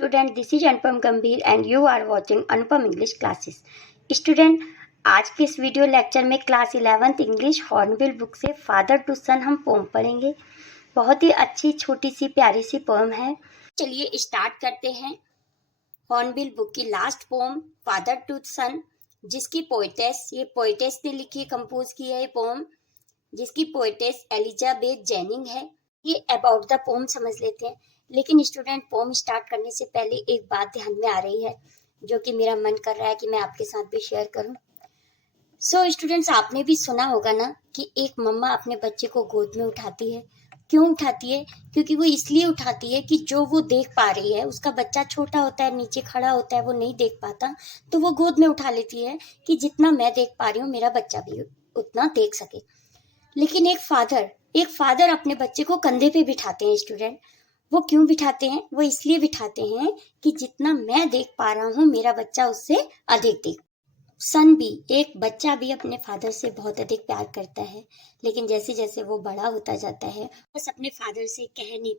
Student, this is Anupam Gambhir and you are watching Anupam English classes. Student, आज के इस video lecture में class 11th English Hornbill book से father to son हम poem पढ़ेंगे। बहुत ही अच्छी छोटी सी प्यारी सी पोम है। चलिए स्टार्ट करते हैं। हॉर्नबिल बुक की लास्ट पोम फादर टू सन, जिसकी पोइटेस ने लिखी, कंपोज की है ये पोम, जिसकी पोइटेस एलिजाबेथ जेनिंग है। ये अबाउट द पोम समझ लेते हैं। लेकिन स्टूडेंट, पोम स्टार्ट करने से पहले एक बात ध्यान में आ रही है जो कि मेरा मन कर रहा है कि मैं आपके साथ भी शेयर करूं। स्टूडेंट्स, आपने भी सुना होगा ना कि एक मम्मा अपने बच्चे को गोद में उठाती है। क्यों उठाती है? क्योंकि वो इसलिए उठाती है कि जो वो देख पा रही है, उसका बच्चा छोटा होता है, नीचे खड़ा होता है, वो नहीं देख पाता, तो वो गोद में उठा लेती है कि जितना मैं देख पा रही हूँ मेरा बच्चा भी उतना देख सके। लेकिन एक फादर अपने बच्चे को कंधे पे बिठाते हैं। स्टूडेंट, वो क्यों बिठाते हैं? वो इसलिए बिठाते हैं कि जितना मैं देख पा रहा हूँ मेरा बच्चा उससे अधिक देख। सन भी, एक बच्चा भी अपने फादर से बहुत अधिक प्यार करता है, लेकिन जैसे जैसे वो बड़ा होता जाता है बस अपने फादर से कह नहीं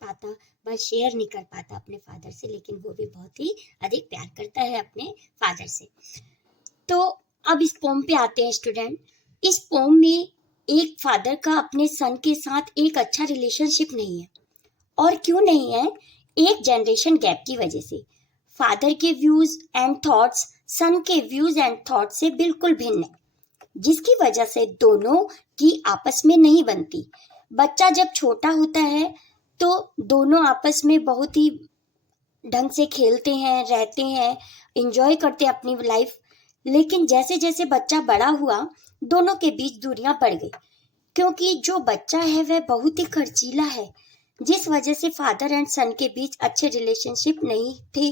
पाता, बस शेयर नहीं कर पाता अपने फादर से, लेकिन वो भी बहुत ही अधिक प्यार करता है अपने फादर से। तो अब इस पोम पे आते हैं। स्टूडेंट, इस पोम में एक फादर का अपने सन के साथ एक अच्छा रिलेशनशिप नहीं है। और क्यों नहीं है? एक जनरेशन गैप की वजह से। फादर के व्यूज एंड थॉट्स सन के व्यूज एंड थॉट्स से बिल्कुल भिन्न है, जिसकी वजह से दोनों की आपस में नहीं बनती। बच्चा जब छोटा होता है तो दोनों आपस में बहुत ही ढंग से खेलते हैं, रहते हैं, एंजॉय करते हैं अपनी लाइफ। लेकिन जैसे जैसे बच्चा बड़ा हुआ दोनों के बीच दूरियां बढ़ गई, क्योंकि जो बच्चा है वह बहुत ही खर्चीला है, जिस वजह से फादर एंड सन के बीच अच्छे रिलेशनशिप नहीं थे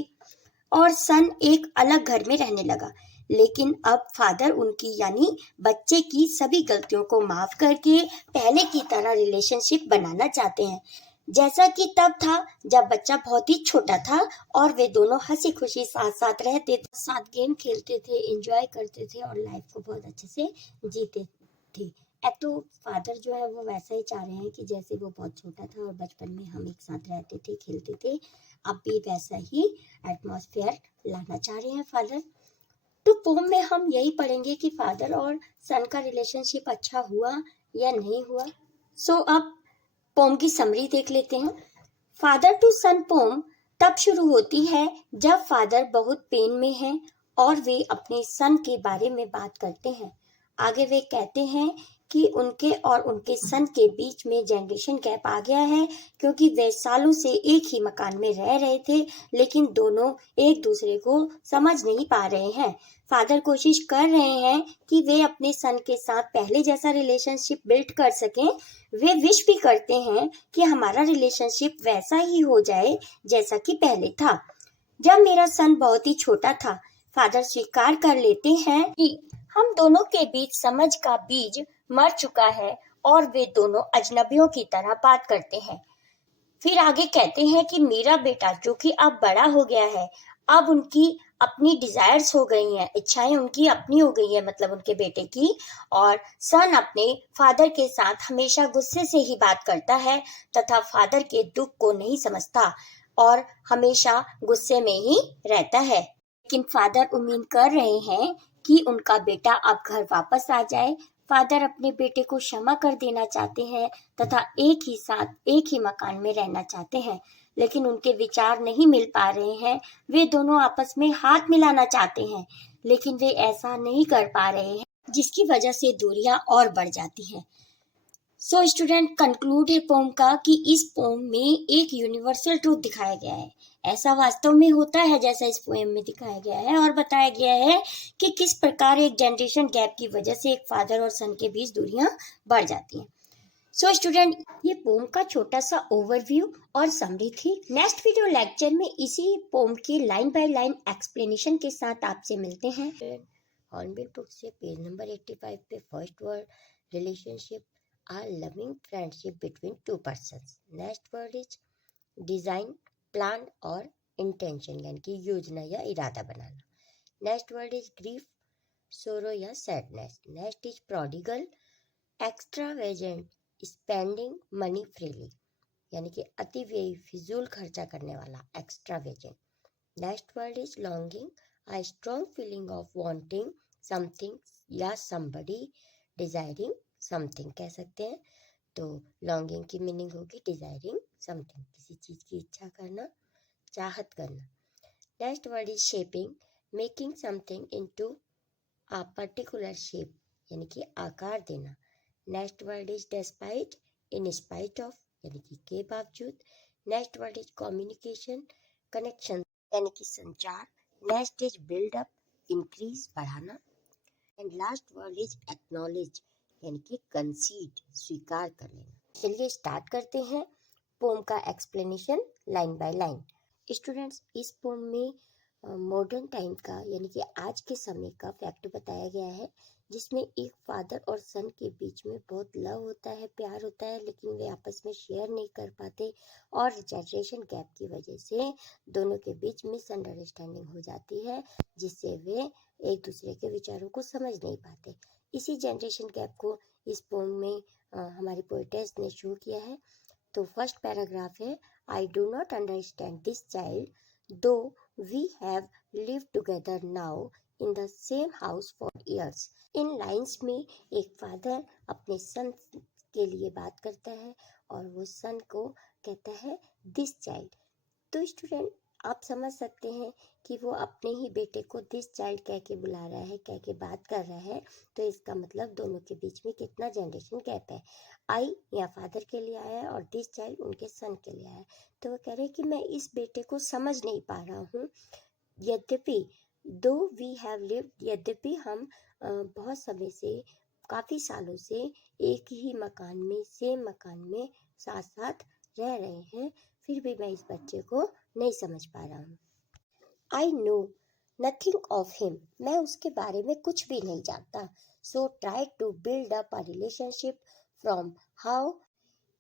और सन एक अलग घर में रहने लगा। लेकिन अब फादर उनकी यानी बच्चे की सभी गलतियों को माफ करके पहले की तरह रिलेशनशिप बनाना चाहते हैं, जैसा कि तब था जब बच्चा बहुत ही छोटा था और वे दोनों हंसी खुशी साथ साथ रहते थे, साथ गेम खेलते थे, एंजॉय करते थे और लाइफ को बहुत अच्छे से जीते थे। अब तो फादर जो है वो वैसा ही चाह रहे हैं कि जैसे वो बहुत छोटा था और बचपन में हम एक साथ रहते थे, खेलते थे, अब भी वैसा ही एटमॉस्फेयर लाना चाह रहे हैं फादर। तो पोम में हम यही पढ़ेंगे कि फादर और सन का रिलेशनशिप अच्छा हुआ या नहीं हुआ। अब पोम की समरी देख लेते हैं। फादर टू सन पोम तब शुरू होती है जब फादर बहुत पेन में हैं और वे अपने सन के बारे में बात करते हैं। आगे वे कहते हैं कि उनके और उनके सन के बीच में जनरेशन गैप आ गया है, क्योंकि वे सालों से एक ही मकान में रह रहे थे, लेकिन दोनों एक दूसरे को समझ नहीं पा रहे हैं। फादर कोशिश कर रहे हैं कि वे अपने सन के साथ पहले जैसा रिलेशनशिप बिल्ड कर सकें। वे विश भी करते हैं कि हमारा रिलेशनशिप वैसा ही हो जाए जैसा कि पहले था जब मेरा सन बहुत ही छोटा था। फादर स्वीकार कर लेते हैं कि हम दोनों के बीच समझ का बीज मर चुका है और वे दोनों अजनबियों की तरह बात करते हैं। फिर आगे कहते हैं कि मेरा बेटा जो कि अब बड़ा हो गया है, अब उनकी अपनी डिजायर्स हो गई हैं, इच्छाएं उनकी अपनी हो गई हैं, मतलब उनके बेटे की, और सन अपने फादर के साथ हमेशा गुस्से से ही बात करता है तथा फादर के दुख को नहीं समझता और हमेशा गुस्से में ही रहता है। लेकिन फादर उम्मीद कर रहे हैं कि उनका बेटा अब घर वापस आ जाए। फादर अपने बेटे को क्षमा कर देना चाहते हैं तथा एक ही साथ एक ही मकान में रहना चाहते हैं, लेकिन उनके विचार नहीं मिल पा रहे हैं। वे दोनों आपस में हाथ मिलाना चाहते हैं, लेकिन वे ऐसा नहीं कर पा रहे हैं, जिसकी वजह से दूरियां और बढ़ जाती हैं। स्टूडेंट, कंक्लूड है पोम का कि इस पोम में एक यूनिवर्सल ट्रूथ दिखाया गया है। ऐसा वास्तव में होता है जैसा इस पोएम में दिखाया गया है, और बताया गया है कि किस प्रकार एक जनरेशन गैप की वजह से एक फादर और सन के बीच दूरियां बढ़ जाती हैं। स्टूडेंट, ये पोम का छोटा सा ओवरव्यू और समरी थी। नेक्स्ट वीडियो लेक्चर में इसी पोम की लाइन बाय लाइन एक्सप्लेनेशन के साथ आपसे मिलते हैं। हॉर्नबिल बुक से पेज नंबर 85 पे first word relationship are loving friendship between two persons. Next word is design, plan और intention यानी कि योजना या इरादा बनाना. Next word is grief, sorrow या sadness. Next is prodigal, extravagant, spending money freely यानी कि अति व्ययी, फिजूल खर्चा करने वाला, extravagant. Next word is longing, a strong feeling of wanting something या समबडी, डिजायरिंग समथिंग कह सकते हैं। तो लॉन्गिंग की मीनिंग होगी डिजायरिंग समथिंग, किसी चीज की इच्छा करना, चाहत करना। Next word is shaping, making something into a particular shape, यानी कि आकार देना। Next word is despite, in spite of, यानी कि के बावजूद। Next word is communication, connection, यानी कि संचार। Next is build up, increase, बढ़ाना। And last word is acknowledge, यानी कि कंसीड, स्वीकार कर लेना। चलिए स्टार्ट करते हैं पोम का explanation line by line. Students, इस पोम में मॉडर्न टाइम का यानी कि आज के समय का फैक्ट बताया गया है, जिसमें एक फादर और सन के बीच में बहुत लव होता है, प्यार होता है, लेकिन वे आपस में शेयर नहीं कर पाते और जनरेशन गैप की वजह से दोनों के बीच मिसअंडरस्टैंडिंग हो जाती है, जिससे वे एक दूसरे के विचारों को समझ नहीं पाते। इसी जनरेशन गैप को इस पोम में हमारी पोएटेस ने शो किया है। तो फर्स्ट पैराग्राफ है, I do not understand this child though we have lived together now in the same house for years. इन लाइन्स में एक फादर अपने सन के लिए बात करता है और वो सन को कहता है दिस चाइल्ड। तो स्टूडेंट, आप समझ सकते हैं कि वो अपने ही बेटे को दिस चाइल्ड कह के बुला रहा है, कह के बात कर रहा है। तो इसका मतलब दोनों के बीच में कितना जनरेशन गैप है। आई यहाँ फादर के लिए आया है और दिस चाइल्ड उनके सन के लिए आया है। तो वो कह रहे हैं कि मैं इस बेटे को समझ नहीं पा रहा हूँ। यद्यपि दो वी हैव लिव्ड, यद्यपि हम बहुत समय से, काफ़ी सालों से एक ही मकान में, सेम मकान में साथ साथ रह रहे हैं, फिर भी मैं इस बच्चे को नहीं समझ पा रहा हूँ। I know nothing of him, मैं उसके बारे में कुछ भी नहीं जानता। So try to build up a relationship from how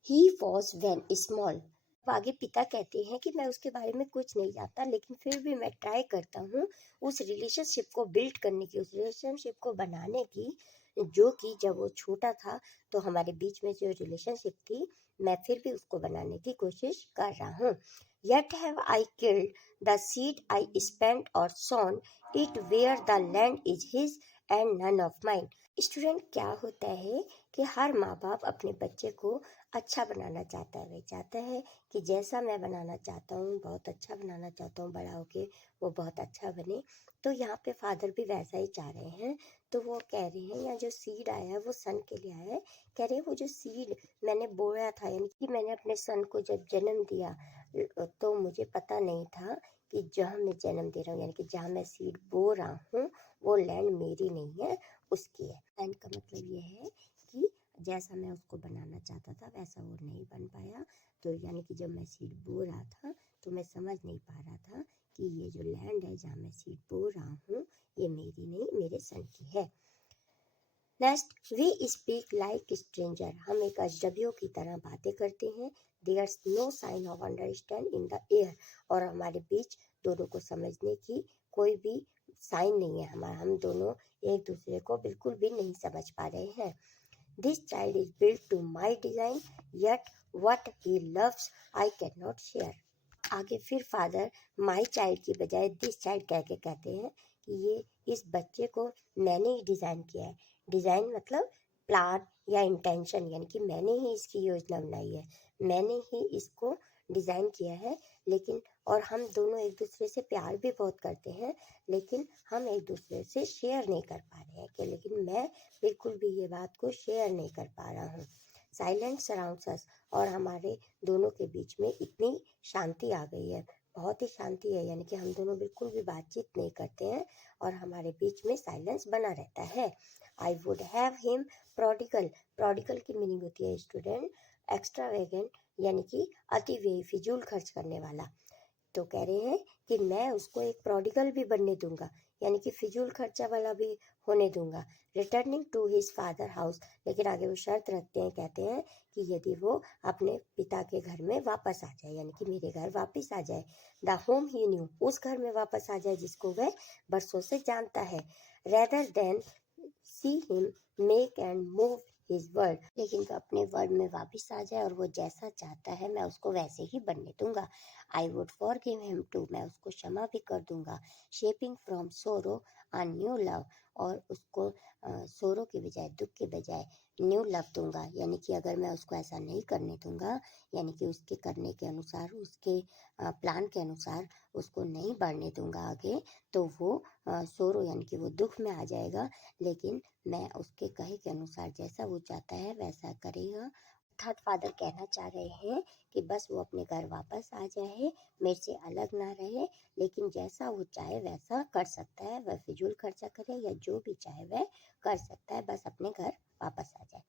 he was when small. आगे पिता कहते हैं कि मैं उसके बारे में कुछ नहीं जानता, लेकिन फिर भी मैं ट्राई करता हूँ उस रिलेशनशिप को बिल्ड करने की, उस रिलेशनशिप को बनाने की, जो कि जब वो छोटा था तो हमारे बीच में जो रिलेशनशिप थी, मैं फिर भी उसको बनाने की कोशिश कर रहा हूँ। Yet have I killed the seed I spent or sown it where the land is his and none of mine. Student, क्या होता है कि हर माँ बाप अपने बच्चे को अच्छा बनाना चाहता है। वे चाहता है कि जैसा मैं बनाना चाहता हूँ, बहुत अच्छा बनाना चाहता हूँ, बड़ा होके वो बहुत अच्छा बने। तो यहाँ पे फादर भी वैसा ही चाह रहे हैं। तो वो कह रहे हैं, यहाँ जो सीड आया है वो सन के लिए आया है। कह रहे हैं वो जो सीड मैंने बोया था, यानी कि मैंने अपने सन को जब जन्म दिया तो मुझे पता नहीं था कि जहाँ मैं जन्म दे रहा हूँ, यानी कि जहाँ मैं सीड बो रहा हूँ, वो लैंड मेरी नहीं है, उसकी है। लैंड का मतलब ये है कि जैसा मैं उसको बनाना चाहता था वैसा वो नहीं बन पाया। तो यानी कि जब मैं सीड बो रहा था तो मैं समझ नहीं पा रहा था कि ये जो लैंड है जहाँ मैं सीड बो रहा हूँ, ये मेरी नहीं, मेरे सन की है। Next, we speak like stranger, हम एक अजनबियों की तरह बातें करते हैं। There's no sign of understand in the air, और हमारे बीच दोनों को समझने की कोई भी साइन नहीं है। हमारा, हम दोनों एक दूसरे को बिल्कुल भी नहीं समझ पा रहे हैं। This child is built to my design, yet what he loves I can not share. आगे फिर फादर माई चाइल्ड की बजाय दिस चाइल्ड कह के कहते हैं कि ये, इस बच्चे को मैंने ही डिज़ाइन किया है। डिज़ाइन मतलब प्लान या इंटेंशन, यानी कि मैंने ही इसकी योजना बनाई है, मैंने ही इसको डिज़ाइन किया है। लेकिन और हम दोनों एक दूसरे से प्यार भी बहुत करते हैं, लेकिन हम एक दूसरे से शेयर नहीं कर पा रहे हैं कि, लेकिन मैं बिल्कुल भी ये बात को शेयर नहीं कर पा रहा हूँ। साइलेंट सराउंड्स अस, और हमारे दोनों के बीच में इतनी शांति आ गई है, बहुत ही शांति है, यानी कि हम दोनों बिल्कुल भी बातचीत नहीं करते हैं और हमारे बीच में साइलेंस बना रहता है। I would have him prodigal, prodigal की मीनिंग होती है स्टूडेंट एक्स्ट्रावेगेंट, यानी कि अति व्ययी, फिजूल खर्च करने वाला। तो कह रहे हैं कि मैं उसको एक प्रोडिगल भी बनने दूंगा, यानी कि फिजूल खर्चा वाला भी होने दूंगा। Returning to his father house, लेकिन आगे वो शर्त रखते हैं, कहते हैं कि यदि वो अपने पिता के घर में वापस आ जाए, यानी कि मेरे घर वापस आ जाए। द होम ही न्यू, उस घर में वापस आ जाए जिसको वह बरसों से जानता है। Rather than see him make and move his word, लेकिन वह अपने वर्ड में वापस आ जाए और वो जैसा चाहता है मैं उसको वैसे ही बनने दूंगा। I would forgive him too, मैं उसको क्षमा भी कर दूंगा। Shaping from sorrow a new love, और उसको सोरो के बजाय, दुख के बजाय न्यू लव दूंगा, यानी कि अगर मैं उसको ऐसा नहीं करने दूंगा, यानी कि उसके करने के अनुसार, उसके प्लान के अनुसार उसको नहीं बढ़ने दूंगा आगे, तो वो सोरो यानी कि वो दुख में आ जाएगा, लेकिन मैं उसके कहे के अनुसार जैसा वो चाहता है वैसा करेगा। अर्थात फादर कहना चाह रहे हैं कि बस वो अपने घर वापस आ जाए, मेरे से अलग ना रहे, लेकिन जैसा वो चाहे वैसा कर सकता है, वह फिजूल खर्चा करे या जो भी चाहे वह कर सकता है, बस अपने घर वापस आ जाए।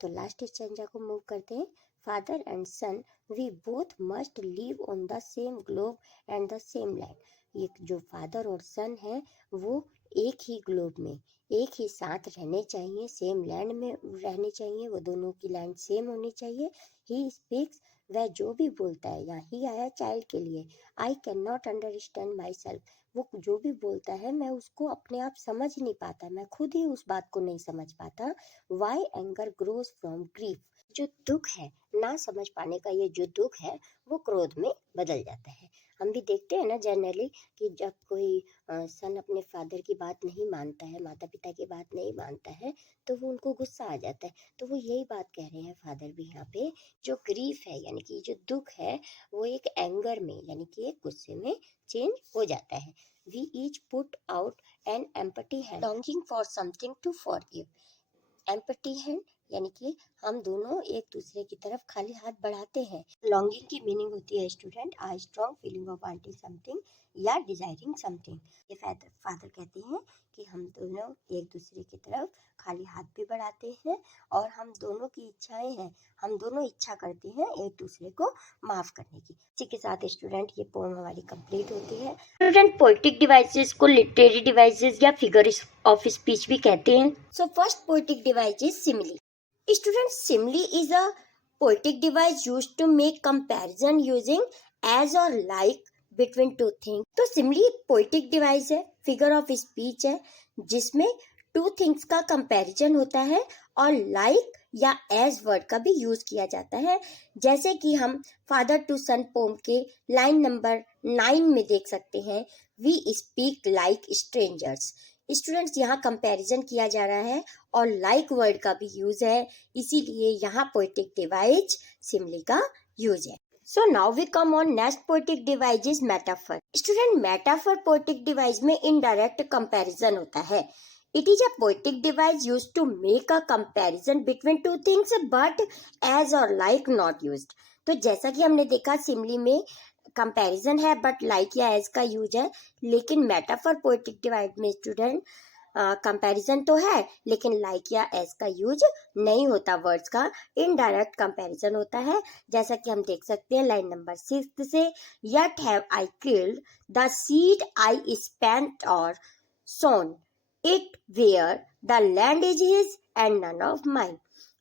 तो लास्ट स्टेंजा को मूव करते हैं। Father and son, we both must live on the same globe and the same land. ये जो फादर और सन है वो एक ही ग्लोब में, एक ही साथ रहने चाहिए, सेम लैंड में रहने चाहिए, वो दोनों की लैंड सेम होनी चाहिए। ही स्पीक्स, वह जो भी बोलता है, यहाँ ही आया चाइल्ड के लिए। आई can not understand my self, वो जो भी बोलता है मैं उसको अपने आप समझ नहीं पाता, मैं खुद ही उस बात को नहीं समझ पाता। Why anger grows from grief, जो दुख है, ना समझ पाने का ये जो दुख है वो क्रोध में बदल जाता है। हम भी देखते हैं ना जनरली कि जब कोई सन अपने फादर की बात नहीं मानता है, माता पिता की बात नहीं मानता है, तो वो उनको गुस्सा आ जाता है। तो वो यही बात कह रहे हैं फादर भी यहाँ पे, जो ग्रीफ है यानी कि जो दुख है वो एक एंगर में यानी कि एक गुस्से में चेंज हो जाता है। We each put out an empty hand longing for something to forgive. Empty hand यानी कि हम दोनों एक दूसरे की तरफ खाली हाथ बढ़ाते हैं। लॉन्गिंग की मीनिंग होती है student a strong feeling of wanting something या डिजायरिंग समथिंग। ये फादर कहते हैं कि हम दोनों एक दूसरे की तरफ खाली हाथ भी बढ़ाते हैं और हम दोनों की इच्छाएं हैं, हम दोनों इच्छा करते हैं एक दूसरे को माफ करने की। इसी के साथ स्टूडेंट ये पोएम हमारी कंप्लीट होती है। स्टूडेंट पोएटिक डिवाइसेस को लिटरेरी डिवाइसेस या फिगर ऑफ स्पीच भी कहते हैं। So first poetic device is simile. Student simile is a poetic device used to make comparison using as और लाइक बिटवीन टू थिंग्स। तो simile poetic device है, figure of speech है, जिसमें two things का comparison होता है और like या एज वर्ड का भी यूज किया जाता है। जैसे कि हम फादर टू सन पोम के लाइन नंबर 9 में देख सकते हैं, we speak like strangers. Students यहाँ कंपैरिजन किया जा रहा है और लाइक वर्ड का भी यूज है, इसीलिए यहाँ पोएटिक डिवाइस सिमिली का यूज है। So now we come on next poetic device is metaphor. Student, metaphor poetic device में indirect comparison होता है. It is a poetic device used to make a comparison between two things but as or like not used. तो जैसा कि हमने देखा simile में comparison है बट लाइक या एज का यूज है, लेकिन मेटाफर पोएटिक डिवाइस में स्टूडेंट कंपैरिजन तो है लेकिन लाइक या एज का यूज नहीं होता, वर्ड्स का इनडायरेक्ट कंपैरिजन होता है। जैसा कि हम देख सकते हैं लाइन नंबर 6 से, yet have I killed the seed I spent or sown it where the land is his and none of mine।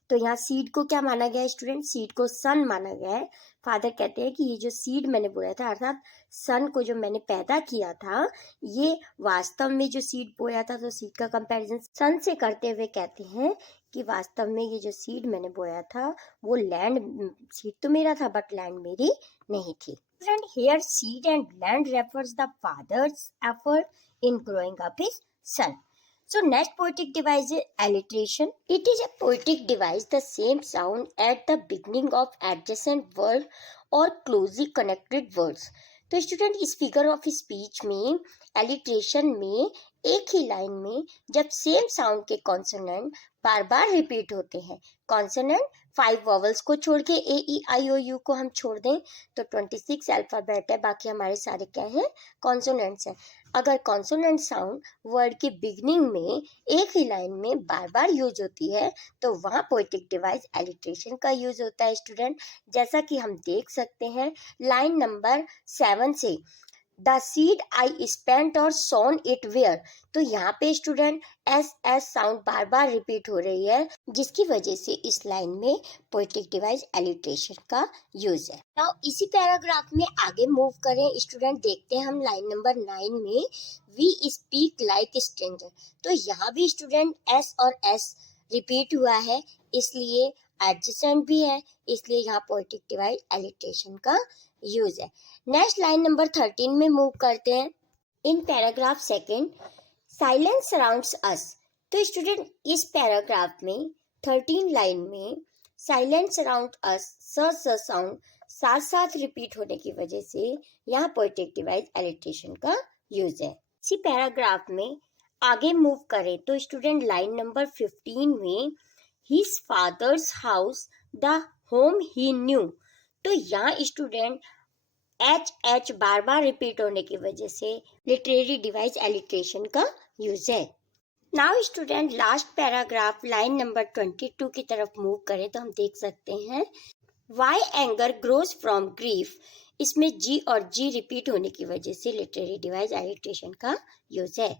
तो यहाँ सीड को क्या माना गया है स्टूडेंट, सीड को सन माना गया है। फादर कहते हैं कि ये जो सीड मैंने बोया था, अर्थात सन को जो मैंने पैदा किया था, ये वास्तव में जो सीड बोया था, तो सीड का कंपैरिजन सन से करते हुए कहते हैं कि वास्तव में ये जो सीड मैंने बोया था वो लैंड, सीड तो मेरा था बट लैंड मेरी नहीं थी। Friend, here seed and land refers the father's effort in growing up his son. So next poetic device is alliteration. It is a poetic device, the same sound at the beginning of adjacent word or closely connected words. तो student इस figure of speech में alliteration में एक ही line में जब same sound के consonant बार बार repeat होते हैं, कॉन्सोनेंट 5 वॉवल्स को छोड़ के ए ई आई ओ यू को हम छोड़ दें तो 26 अल्फाबेट है, बाकी हमारे सारे क्या हैं, कॉन्सोनेंट्स हैं। अगर कॉन्सोनेंट साउंड वर्ड के बिगनिंग में एक ही लाइन में बार बार यूज होती है तो वहाँ पोएटिक डिवाइस एलिट्रेशन का यूज होता है स्टूडेंट। जैसा कि हम देख सकते हैं लाइन नंबर 7 से, द सीड आई स्पेंट और सोन इट वेयर, तो यहाँ पे स्टूडेंट एस एस साउंड बार बार रिपीट हो रही है, जिसकी वजह से इस लाइन में पोएटिक डिवाइस एलिट्रेशन का यूज है। नाउ इसी पैराग्राफ में आगे मूव करें स्टूडेंट, देखते हैं हम लाइन नंबर 9 में वी स्पीक लाइक स्ट्रेंजर। तो यहाँ भी स्टूडेंट एस और एस रिपीट हुआ है इसलिए एडजेसेंट भी है, इसलिए यहाँ पोएटिक डिवाइस एलिट्रेशन का यूज है। नेक्स्ट लाइन नंबर 13 में मूव करते हैं। In paragraph second silence surrounds us. तो स्टूडेंट इस पैराग्राफ में 13 लाइन में साइलेंस सराउंड अस स साउंड साथ साथ रिपीट होने की वजह से यहाँ पोएटिक डिवाइस एलिट्रेशन का यूज है। इसी पैराग्राफ में आगे मूव करें तो स्टूडेंट लाइन नंबर 15 में his father's house the home he new. तो यहाँ स्टूडेंट एच बार बार रिपीट होने की वजह से लिटरेरी डिवाइस एलिट्रेशन का यूज है। Now student last paragraph line number 22 की तरफ मूव करें तो हम देख सकते हैं why anger grows from grief. इसमें जी और जी रिपीट होने की वजह से लिटरेरी डिवाइस एलिट्रेशन का यूज है।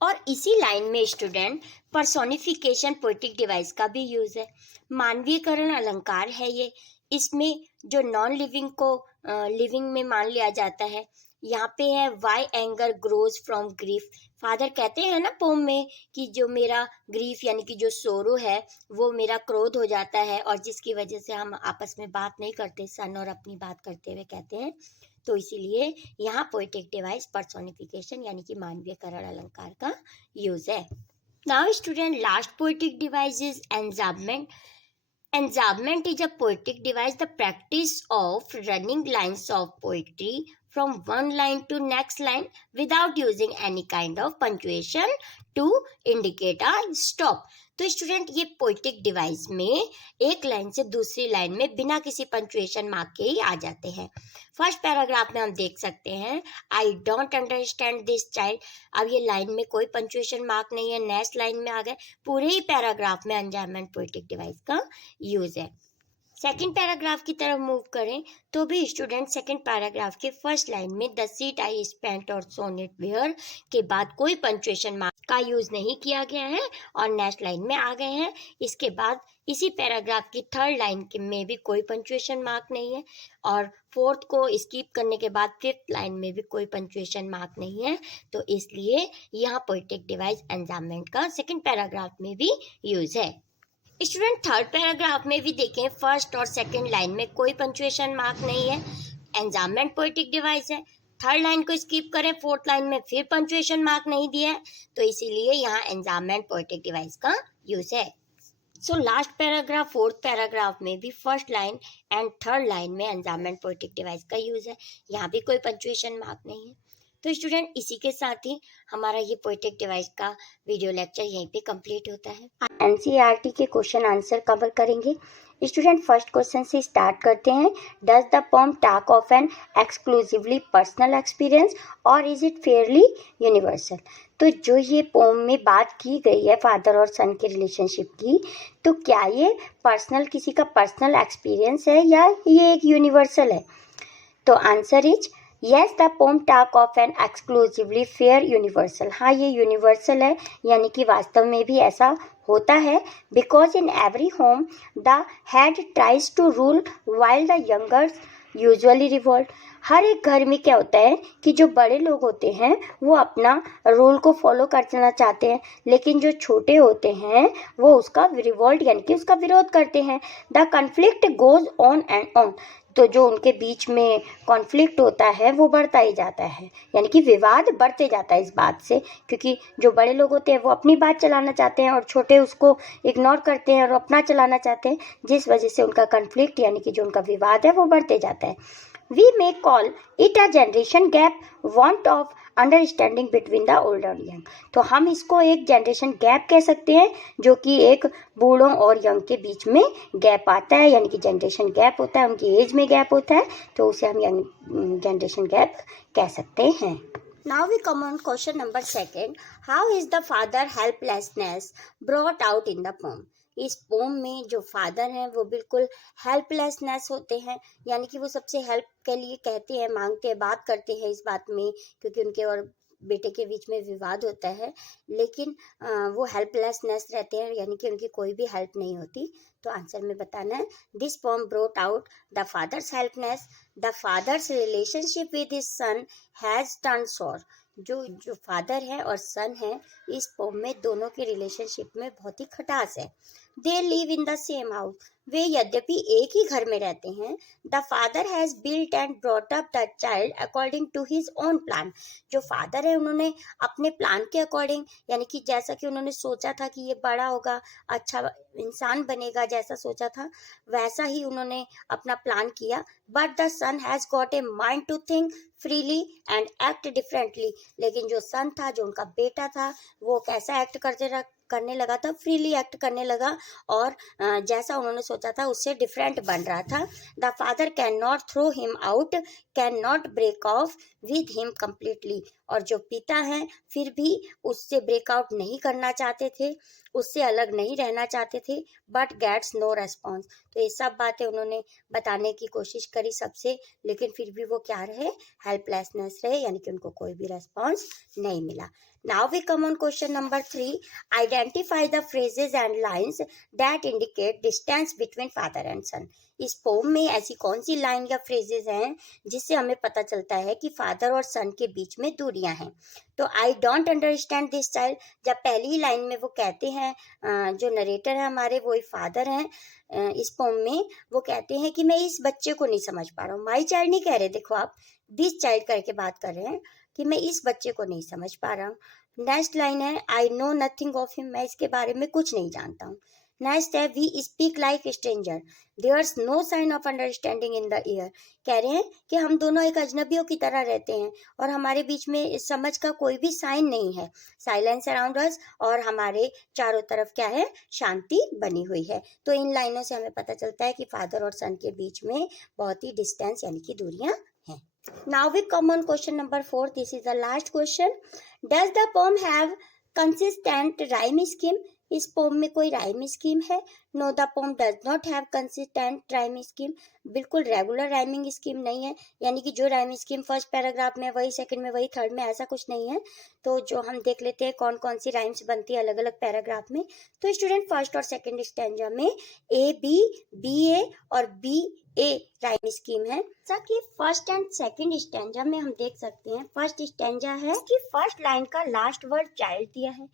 और इसी लाइन में स्टूडेंट पर्सोनिफिकेशन पोएटिक डिवाइस का भी यूज है। मानवीयकरण अलंकार है ये, इसमें जो नॉन लिविंग को लिविंग में मान लिया जाता है। यहाँ पे है why anger grows from grief. Father कहते हैं ना पोम में कि जो मेरा ग्रीफ यानी कि जो सोरो है वो मेरा क्रोध हो जाता है और जिसकी वजह से हम आपस में बात नहीं करते, सन और अपनी बात करते हुए कहते हैं। तो इसीलिए यहाँ पोएटिक डिवाइस पर्सोनिफिकेशन यानी कि मानवीयकरण अलंकार का यूज है। Now student last poetic device is enjambment. Enjambment is a poetic device, the practice of running lines of poetry from one line to next line without using any kind of punctuation to indicate a stop. तो student ये poetic device में एक line से दूसरी line में बिना किसी punctuation mark के ही आ जाते हैं। फर्स्ट पैराग्राफ में हम देख सकते हैं I don't understand this child. अब ये लाइन में कोई पंक्चुएशन मार्क नहीं है, नेक्स्ट लाइन में आ गए। पूरे ही पैराग्राफ में एन्जाम्बमेंट पोएटिक डिवाइस का यूज है। सेकेंड पैराग्राफ की तरफ मूव करें तो भी स्टूडेंट सेकेंड पैराग्राफ के फर्स्ट लाइन में द सीट आई स्पेंट और सोन इट वेयर के बाद कोई पंक्चुएशन मार्क का यूज नहीं किया गया है और नेक्स्ट लाइन में आ गए हैं। इसके बाद इसी पैराग्राफ की थर्ड लाइन में भी कोई पंक्चुएशन मार्क नहीं है और फोर्थ को स्किप करने के बाद फिफ्थ लाइन में भी कोई पंक्चुएशन मार्क नहीं है। तो इसलिए यहाँ पोएटिक डिवाइस एन्जाम्बमेंट का सेकेंड पैराग्राफ में भी यूज है। स्टूडेंट थर्ड पैराग्राफ में भी देखें फर्स्ट और सेकंड लाइन में कोई पंक्चुएशन मार्क नहीं है, एन्जाम्बमेंट पोएटिक डिवाइस है। थर्ड लाइन को स्किप करें, फोर्थ लाइन में फिर पंक्चुएशन मार्क नहीं दिया है, तो इसीलिए यहाँ एन्जाम्बमेंट पोएटिक डिवाइस का यूज है। So last paragraph fourth paragraph में भी first line and third line में एन्जाम्बमेंट पोएटिक डिवाइस का यूज है, यहाँ भी कोई पंक्चुएशन मार्क नहीं है। तो स्टूडेंट इसी के साथ ही हमारा ये पोएटिक डिवाइस का वीडियो लेक्चर यहीं पे कंप्लीट होता है। एनसीईआरटी के क्वेश्चन आंसर कवर करेंगे। स्टूडेंट फर्स्ट क्वेश्चन से स्टार्ट करते हैं। Does the poem talk of an exclusively personal experience और इज इट फेयरली यूनिवर्सल। तो जो ये पोम में बात की गई है फादर और सन के रिलेशनशिप की, तो क्या ये पर्सनल किसी का पर्सनल एक्सपीरियंस है या ये एक यूनिवर्सल है। तो answer is yes the poem talk of an exclusively fair universal. हाँ ये यूनिवर्सल है यानी कि वास्तव में भी ऐसा होता है। Because in every home the head tries to rule while the youngers usually revolt. हर एक घर में क्या होता है कि जो बड़े लोग होते हैं वो अपना रूल को फॉलो करना चाहते हैं, लेकिन जो छोटे होते हैं वो उसका रिवोल्ट यानी कि उसका विरोध करते हैं। The conflict goes on and on. तो जो उनके बीच में कॉन्फ्लिक्ट होता है वो बढ़ता ही जाता है, यानी कि विवाद बढ़ते जाता है इस बात से, क्योंकि जो बड़े लोग होते हैं वो अपनी बात चलाना चाहते हैं और छोटे उसको इग्नोर करते हैं और अपना चलाना चाहते हैं, जिस वजह से उनका कॉन्फ्लिक्ट यानी कि जो उनका विवाद है वो बढ़ते जाता है। We may call it a generation gap, want of understanding between the old और यंग। तो हम इसको एक जनरेशन गैप कह सकते हैं, जो कि एक बूढ़ों और यंग के बीच में गैप आता है, यानी कि जनरेशन गैप होता है, उनकी एज में गैप होता है, तो उसे हम यंग जनरेशन गैप कह सकते हैं। Now we come on question number second. How is the father helplessness brought out in the poem. इस पोम में जो फादर हैं वो बिल्कुल हेल्पलेसनेस होते हैं, यानी कि वो सबसे हेल्प के लिए कहते हैं, मांगते हैं, बात करते हैं इस बात में, क्योंकि उनके और बेटे के बीच में विवाद होता है, लेकिन वो हेल्पलेसनेस रहते हैं, यानी कि उनकी कोई भी हेल्प नहीं होती। तो आंसर में बताना है this poem brought out the father's helplessness, the father's relationship with his son has turn sour. जो जो फादर है और सन है, इस पोम में दोनों के रिलेशनशिप में बहुत ही खटास है। They live in the same house, वे यद्यपि एक ही घर में रहते हैं। The father has built and brought up the child according to his own plan, जो फादर है उन्होंने अपने प्लान के अकॉर्डिंग, यानी कि जैसा कि उन्होंने सोचा था कि ये बड़ा होगा, अच्छा इंसान बनेगा, जैसा सोचा था वैसा ही उन्होंने अपना प्लान किया। But the son has got a mind to think freely and act differently, लेकिन जो सन था, जो उनका बेटा था, वो कैसा एक्ट करने लगा था, फ्रीली एक्ट करने लगा और जैसा उन्होंने सोचा था उससे डिफरेंट बन रहा था। The father can not throw him out, can not break off with him completely, और जो पिता हैं फिर भी उससे ब्रेकआउट नहीं करना चाहते थे, उससे अलग नहीं रहना चाहते थे। बट गेट्स नो रेस्पॉन्स, तो ये सब बातें उन्होंने बताने की कोशिश करी सबसे, लेकिन फिर भी वो क्या रहे, हेल्पलेसनेस रहे, यानी कि उनको कोई भी रेस्पॉन्स नहीं मिला। Now we come on question number 3. Identify the phrases and lines that indicate distance between father and son. इस पोम में ऐसी कौन सी लाइन या फ्रेजेस हैं जिससे हमें पता चलता है कि फादर और सन के बीच में दूरियां हैं। तो I don't understand this child, जब पहली लाइन में वो कहते हैं, जो नरेटर है हमारे वही फादर हैं इस पोम में, वो कहते हैं कि मैं इस बच्चे को नहीं समझ पा रहा हूँ। माई चाइल्ड नहीं कह रहे, देखो आप दिस चाइल्ड करके बात कर रहे हैं कि मैं इस बच्चे को नहीं समझ पा रहा हूँ। नेक्स्ट लाइन है आई नो नथिंग ऑफ हिम, मैं इसके बारे में कुछ नहीं जानता हूँ। नेक्स्ट है we speak like stranger, there's no sign of understanding in the air, कह रहे हैं कि हम दोनों एक अजनबियों की तरह रहते हैं और हमारे बीच में इस समझ का कोई भी साइन नहीं है। साइलेंस अराउंड अस, और हमारे चारों तरफ क्या है, शांति बनी हुई है। तो इन लाइनों से हमें पता चलता है कि फादर और सन के बीच में बहुत ही डिस्टेंस यानी कि दूरियां हैं। Now we come on question number 4. This is the last question. Does the poem have consistent rhyme scheme? इस पोम में कोई राइम स्कीम है? No, the poem does not have consistent rhyme scheme, बिल्कुल regular rhyming scheme नहीं है, यानी कि जो राइम स्कीम फर्स्ट पैराग्राफ में वही सेकंड में वही थर्ड में, ऐसा कुछ नहीं है। तो जो हम देख लेते हैं कौन कौन सी राइम्स बनती है अलग अलग पैराग्राफ में। तो स्टूडेंट फर्स्ट और सेकंड स्टैंजा में ए बी, बी ए और बी ए राइम स्कीम है। जैसा कि फर्स्ट एंड सेकंड स्टैंजा में हम देख सकते हैं, फर्स्ट स्टैंजा है कि फर्स्ट लाइन का लास्ट वर्ड चाइल्ड दिया है,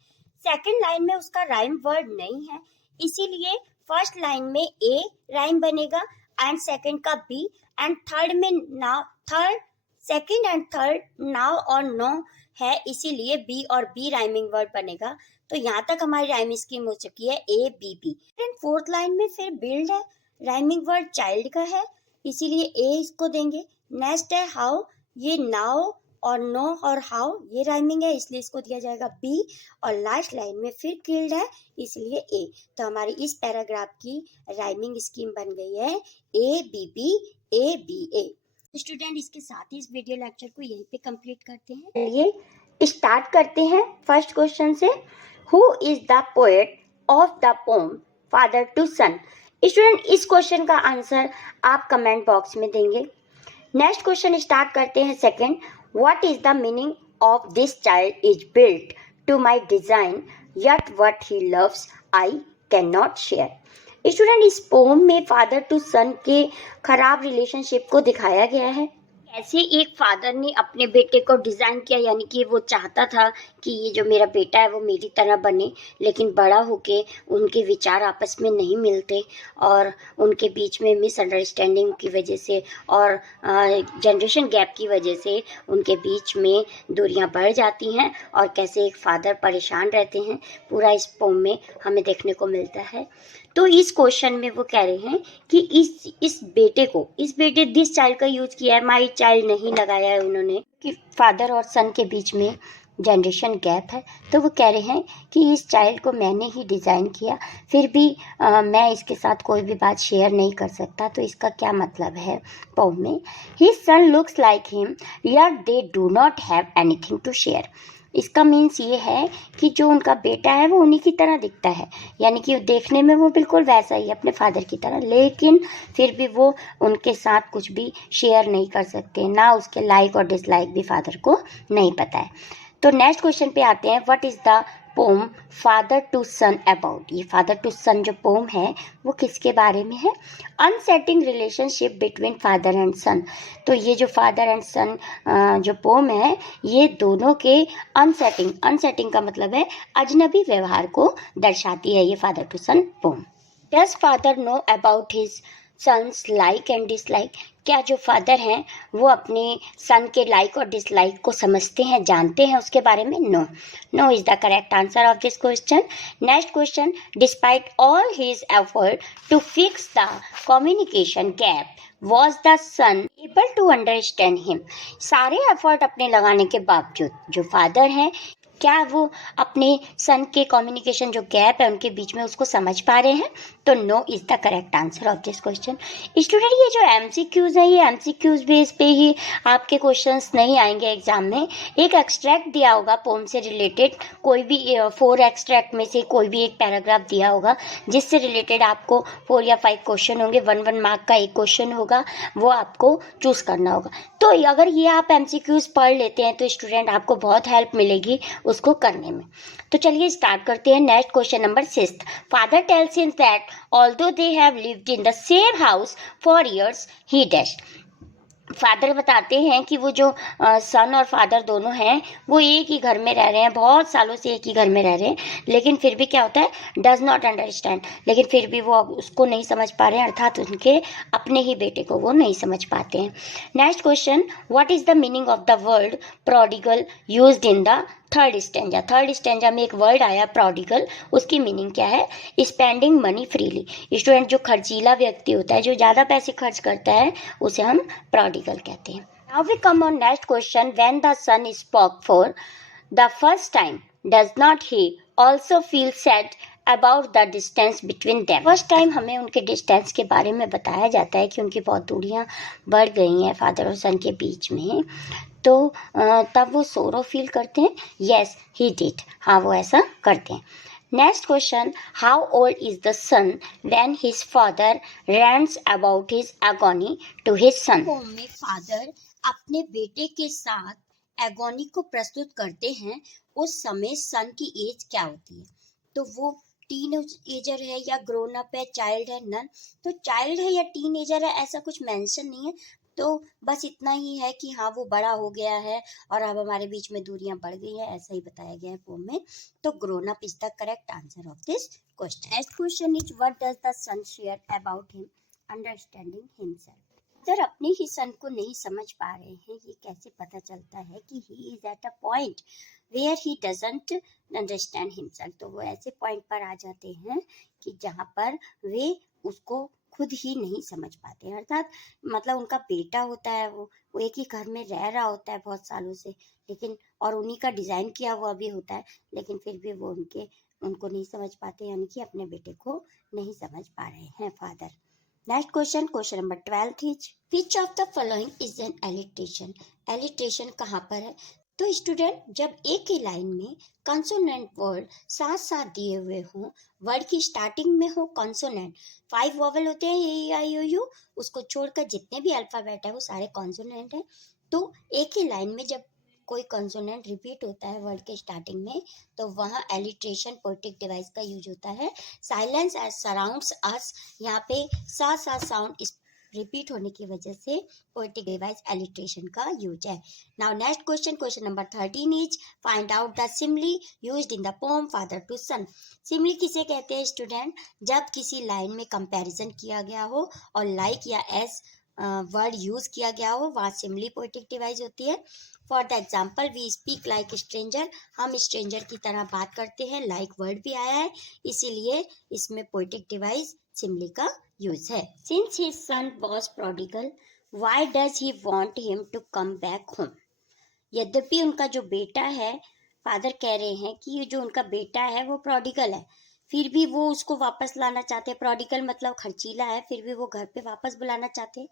सेकंड लाइन में उसका राइम वर्ड नहीं है, इसीलिए फर्स्ट लाइन में ए राइम बनेगा एंड सेकंड का बी, एंड थर्ड में now, third second and third now और नो है, इसीलिए बी और बी राइमिंग वर्ड बनेगा। तो यहाँ तक हमारी राइमिंग स्कीम हो चुकी है A B B. And fourth line में फिर बिल्ड है, राइमिंग वर्ड चाइल्ड का है, इसीलिए ए इसको देंगे। नेक्स्ट है हाउ, ये नाउ और नो और हाउ ये राइमिंग है, इसलिए इसको दिया जाएगा बी, और लास्ट लाइन में फिर किल्ड है, इसलिए ए। तो हमारी इस पैराग्राफ की राइमिंग स्कीम बन गई है A B B A B A. Student इसके साथ ही इस वीडियो लेक्चर को यहीं पे कंप्लीट करते हैं। चलिए स्टार्ट करते हैं फर्स्ट क्वेश्चन से। Who is the poet of the poem father to son? Student इस क्वेश्चन का आंसर आप कमेंट बॉक्स में देंगे। नेक्स्ट क्वेश्चन स्टार्ट करते हैं second. What is the meaning of this child is built to my design yet what he loves I can not share. Student इस poem में father to son के खराब relationship को दिखाया गया है। ऐसे एक फादर ने अपने बेटे को डिज़ाइन किया, यानी कि वो चाहता था कि ये जो मेरा बेटा है वो मेरी तरह बने, लेकिन बड़ा होके उनके विचार आपस में नहीं मिलते और उनके बीच में मिसअंडरस्टैंडिंग की वजह से और जनरेशन गैप की वजह से उनके बीच में दूरियां बढ़ जाती हैं और कैसे एक फादर परेशान रहते हैं, पूरा इस पोम में हमें देखने को मिलता है। तो इस क्वेश्चन में वो कह रहे हैं कि इस बेटे दिस चाइल्ड का यूज किया है, माई चाइल्ड नहीं लगाया है उन्होंने, कि फादर और सन के बीच में जनरेशन गैप है। तो वो कह रहे हैं कि इस चाइल्ड को मैंने ही डिज़ाइन किया, फिर भी मैं इसके साथ कोई भी बात शेयर नहीं कर सकता। तो इसका क्या मतलब है पोम में? His son looks like him yet they do not have anything to share. इसका मीन्स ये है कि जो उनका बेटा है वो उन्हीं की तरह दिखता है, यानी कि देखने में वो बिल्कुल वैसा ही अपने फादर की तरह, लेकिन फिर भी वो उनके साथ कुछ भी शेयर नहीं कर सकते, ना उसके लाइक और डिसलाइक भी फादर को नहीं पता है। तो नेक्स्ट क्वेश्चन पे आते हैं। What is the poem father to son about. ये फादर टू सन जो पोम है वो किसके बारे में है? Unsettling relationship between father and son. तो ये जो फादर एंड सन जो पोम है ये दोनों के अनसेटिंग का मतलब है अजनबी व्यवहार को दर्शाती है ये father to son poem. Does father know about his son's like and dislike. क्या जो फादर हैं वो अपने सन के लाइक और डिसलाइक को समझते हैं, जानते हैं उसके बारे में? No is the correct answer of this question. Next question, despite all his effort to fix the communication gap was the son able to understand him. सारे एफर्ट अपने लगाने के बावजूद जो फादर हैं क्या वो अपने सन के कम्युनिकेशन जो गैप है उनके बीच में उसको समझ पा रहे हैं? तो no is the correct answer of this question. Student ये जो एमसीक्यूज है ये एमसीक्यूज बेस पे ही आपके क्वेश्चंस नहीं आएंगे एग्जाम में। एक एक्सट्रैक्ट दिया होगा पोम से रिलेटेड, कोई भी 4 एक्सट्रैक्ट में से कोई भी एक पैराग्राफ दिया होगा जिससे रिलेटेड आपको 4 या 5 क्वेश्चन होंगे, 1 मार्क का एक क्वेश्चन होगा, वो आपको चूज करना होगा। तो अगर ये आप एमसीक्यूज पढ़ लेते हैं तो स्टूडेंट आपको बहुत हेल्प मिलेगी उसको करने में। तो चलिए स्टार्ट करते हैं। Next question number 6, father tells him that although they have lived in the same house for years he dash. Father बताते हैं कि वो जो सन और फादर दोनों हैं वो एक ही घर में रह रहे हैं, बहुत सालों से एक ही घर में रह रहे हैं, लेकिन फिर भी क्या होता है, डज नॉट अंडरस्टैंड, लेकिन फिर भी वो उसको नहीं समझ पा रहे हैं, अर्थात उनके अपने ही बेटे को वो नहीं समझ पाते हैं। Next question, what is the meaning of the word prodigal used in the third stanza में एक वर्ड आया प्रोडिगल, उसकी मीनिंग क्या है? Spending money freely. स्टूडेंट जो खर्चीला व्यक्ति होता है, जो ज़्यादा पैसे खर्च करता है, उसे हम प्रोडिगल कहते हैं। Now we come on next question, when the son spoke for the first time does not he also feel sad about the distance between them. First time हमें उनके डिस्टेंस के बारे में बताया जाता है कि उनकी बहुत दूरियां बढ़ गई हैं फादर और सन के बीच में, तो तब वो सोरो फील करते हैं। यस ही डिड, हाँ वो ऐसा करते हैं। Next question, how old is the son when his father rants about his agony to his son. Poem में फादर अपने बेटे के साथ एगोनी को प्रस्तुत करते हैं, उस समय सन की एज क्या होती है? तो वो टीन एजर है या ग्रोन अप है, चाइल्ड है, नन। तो चाइल्ड है या टीन एजर है ऐसा कुछ मेंशन नहीं है, तो बस इतना ही है कि हाँ वो बड़ा हो गया है और अब हमारे बीच में दूरियां बढ़ गई है, ऐसा ही बताया गया है पोम में। तो grown up is the correct answer of this question. Next question is what does the son share about him understanding himself. अगर अपने ही सन को नहीं समझ पा रहे हैं, ये कैसे पता चलता है कि he is at a point where he doesn't understand himself. तो वो ऐसे पॉइंट पर आ जाते हैं कि जहाँ पर वे उसको खुद ही नहीं समझ पाते हैं, अर्थात मतलब उनका बेटा होता है, वो एक ही घर में रह रहा होता है बहुत सालों से, लेकिन और उन्हीं का डिजाइन किया हुआ भी होता है, लेकिन फिर भी वो उनको नहीं समझ पाते, यानी कि अपने बेटे को नहीं समझ पा रहे हैं father. Next question, question number 12 is which of the following is an alliteration. Alliteration कहाँ पर है? तो स्टूडेंट जब एक ही लाइन में कंसोनेंट वर्ड साथ साथ दिए हुए हों, वर्ड की स्टार्टिंग में हो कंसोनेंट, 5 वोवेल होते हैं ए आई ओ यू, उसको छोड़कर जितने भी अल्फाबेट है वो सारे कंसोनेंट हैं। तो एक ही लाइन में जब कोई कंसोनेंट रिपीट होता है वर्ड के स्टार्टिंग में, तो वहाँ एलिट्रेशन पोएटिक डिवाइस का यूज होता है। साइलेंस एज सराउंड्स अस, यहाँ पे साथ साथ साउंड रिपीट होने की वजह से पोएटिक डिवाइस एलिट्रेशन का यूज है। Now next question, question number 13 is find out the simile used in the poem father to son. Simile किसे कहते हैं स्टूडेंट? जब किसी लाइन में कंपैरिजन किया गया हो और लाइक या एस वर्ड यूज किया गया हो, वहाँ सिमली पोएटिक डिवाइस होती है। For the example, we speak like stranger, हम स्ट्रेंजर की तरह बात करते हैं, लाइक वर्ड भी आया है, इसीलिए इसमें पोएटिक डिवाइस सिमली का यूज है। Since his son was prodigal, why does he want him to come back home. यद्यपि उनका जो बेटा है, फादर कह रहे हैं कि ये जो उनका बेटा है वो प्रोडिगल है, फिर भी वो उसको वापस लाना चाहते हैं। प्रोडिगल मतलब खर्चीला है, फिर भी वो घर पे वापस बुलाना चाहते हैं।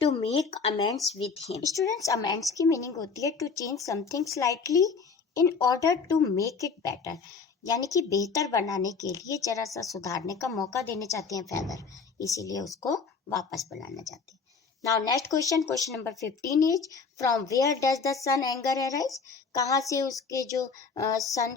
To make amends with him. Students amends की मीनिंग होती है to change something slightly in order to make it better, यानी कि बेहतर बनाने के लिए जरा सा सुधारने का मौका देने चाहते हैं फादर, इसीलिए उसको वापस बुलाना चाहते हैं। Now next question, question number 15 is from where does the son anger arise. कहाँ से उसके जो सन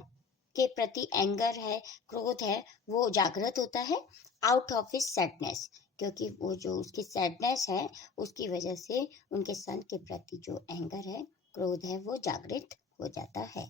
के प्रति एंगर है, क्रोध है, वो जागृत होता है आउट ऑफ हिज सैडनेस, क्योंकि वो जो उसकी सैडनेस है उसकी वजह से उनके सन के प्रति जो एंगर है, क्रोध है, वो जागृत हो जाता है।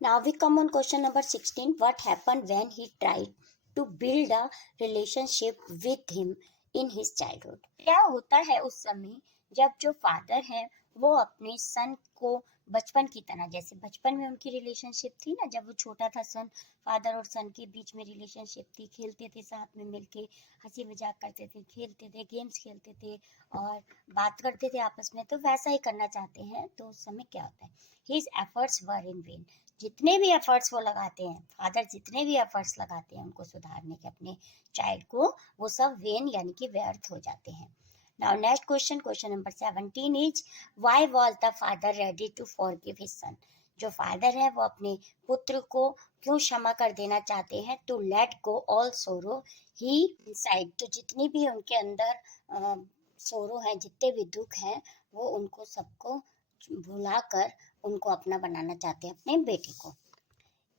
Now we come on question number 16. What happened when he tried to build a relationship with him in his childhood? क्या होता है उस समय जब जो फादर है वो अपने सन को बचपन की तरह, जैसे बचपन में उनकी रिलेशनशिप थी ना, जब वो छोटा था सन, फादर और सन के बीच में रिलेशनशिप थी, खेलते थे साथ में मिलके, हंसी मजाक करते थे, खेलते थे, गेम्स खेलते थे और बात करते थे आपस में, तो वैसा ही करना चाहते हैं। तो उस समय क्या होता है, his efforts were in when, जितने भी एफर्ट्स वो लगाते हैं, फादर जितने भी एफर्ट्स लगाते हैं उनको सुधारने के अपने चाइल्ड को, वो सब वेन यानी कि व्यर्थ हो जाते हैं। Now next question number 17 is why was the father ready to forgive his son? जो फादर है वो अपने पुत्र को क्यों क्षमा कर देना चाहते हैं? टू लेट गो ऑल सोरो ही इनसाइड, तो जितनी भी उनके अंदर सोरो है, जितने भी दुख हैं, वो उनको सबको भुलाकर उनको अपना बनाना चाहते हैं, अपने बेटे को।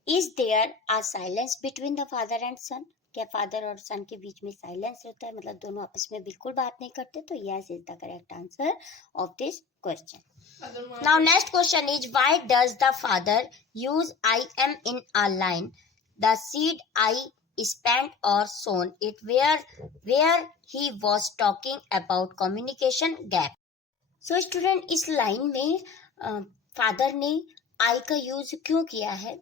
Is there a silence between the father and son? क्या फादर और सन के बीच में साइलेंस होता है, मतलब दोनों आपस में बिल्कुल बात नहीं करते? तो yes is the correct answer of this question. Now next question is why does the father use I am in a line? The seed I spent or sown it where he was talking about communication gap. So student, इस line में father ने I का use क्यों किया है?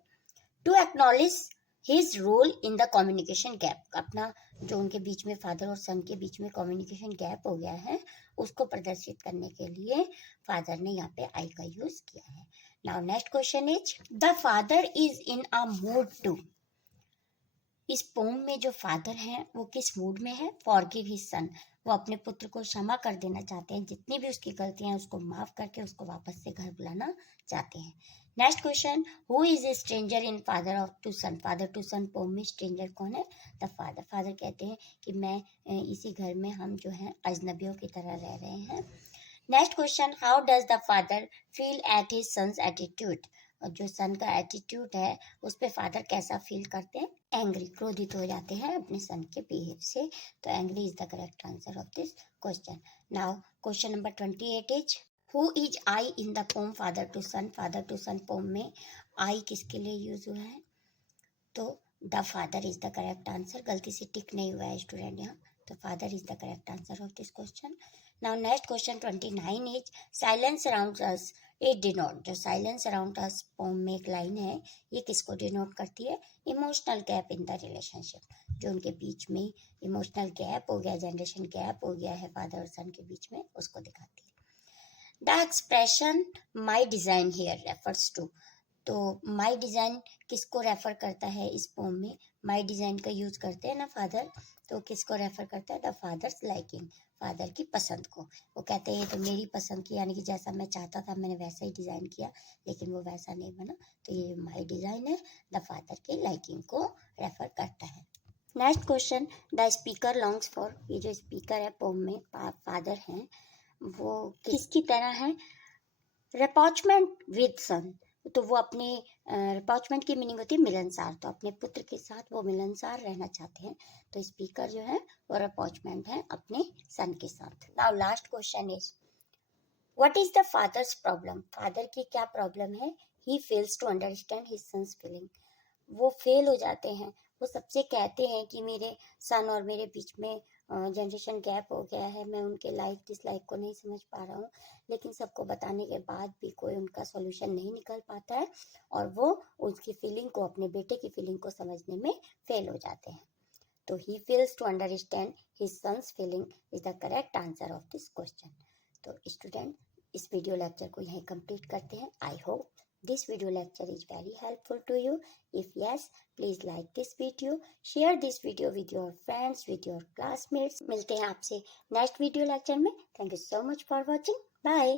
To acknowledge his role in the communication gap, अपना जो उनके बीच में फादर और सन के बीच में कम्युनिकेशन गैप हो गया है उसको प्रदर्शित करने के लिए फादर ने यहाँ पे आई का यूज किया है। Now next question is the father is in a mood to, इस पोम में जो फादर हैं वो किस मूड में है? फॉरगिव हिज सन, वो अपने पुत्र को क्षमा कर देना चाहते हैं, जितनी भी उसकी गलतियां हैं उसको माफ करके उसको वापस से घर बुलाना चाहते हैं। Next question, who is a stranger in father of to son? Father to son poem में स्ट्रेंजर कौन है? The father. फादर कहते हैं कि मैं इसी घर में हम जो है अजनबियों की तरह रह रहे हैं। Next question, how does the father feel at his son's attitude? और जो सन का एटीट्यूड है उस पर फादर कैसा फील करते हैं? एंग्री, क्रोधित हो जाते हैं अपने सन के बिहेव से। तो angry is the correct answer of this question. Now question number 28 is who is I in the poem father to son? Father to son poem में आई किसके लिए यूज हुआ है? तो the father is the correct answer. गलती से tick नहीं हुआ है स्टूडेंट यहाँ, तो father is the correct answer of this question. Now next question 29 is silence around us it denote, जो साइलेंस अराउंड अस पोम में एक लाइन है, ये किसको डिनोट करती है? Emotional gap in the relationship, जो उनके बीच में इमोशनल गैप हो गया, जनरेशन गैप हो गया है फादर और सन के बीच में, उसको दिखाती है। The expression my design here refers to, तो माई डिज़ाइन किसको रेफर करता है? इस पोम में माई डिज़ाइन का यूज करते हैं ना फादर, तो किसको रेफर करता है? द फादर्स लाइकिंग, फादर की पसंद को। वो कहते हैं ये तो मेरी पसंद की, यानी कि जैसा मैं चाहता था मैंने वैसा ही डिज़ाइन किया, लेकिन वो वैसा नहीं बना, तो ये माई डिज़ाइन है द फादर की लाइकिंग को रेफर करता है। Next question, the speaker longs for, ये जो स्पीकर है पोम में फादर हैं वो किसकी तरह है? रेपॉचमेंट विद सन, तो वो अपने रिपॉचमेंट की मीनिंग होती है मिलनसार, तो अपने पुत्र के साथ वो मिलनसार रहना चाहते हैं, तो स्पीकर जो है वो रिपॉचमेंट है अपने सन के साथ। Now last question is what is the father's problem? Father की क्या प्रॉब्लम है? He fails to understand his son's feeling, वो फेल हो जाते हैं, वो सबसे कहते हैं कि मेरे सन और मेरे बीच में जनरेशन गैप हो गया है, मैं उनके लाइक डिसलाइक को नहीं समझ पा रहा हूँ, लेकिन सबको बताने के बाद भी कोई उनका सॉल्यूशन नहीं निकल पाता है और वो उसकी फीलिंग को, अपने बेटे की फीलिंग को समझने में फेल हो जाते हैं। तो he fails to understand his son's feeling is the correct answer of this question. तो स्टूडेंट, इस वीडियो लेक्चर को यहीं कंप्लीट करते हैं। I hope this video lecture is very helpful to you. If yes, please like this video, share this video with your friends, with your classmates. मिलते हैं आपसे next video lecture में। Thank you so much for watching. Bye.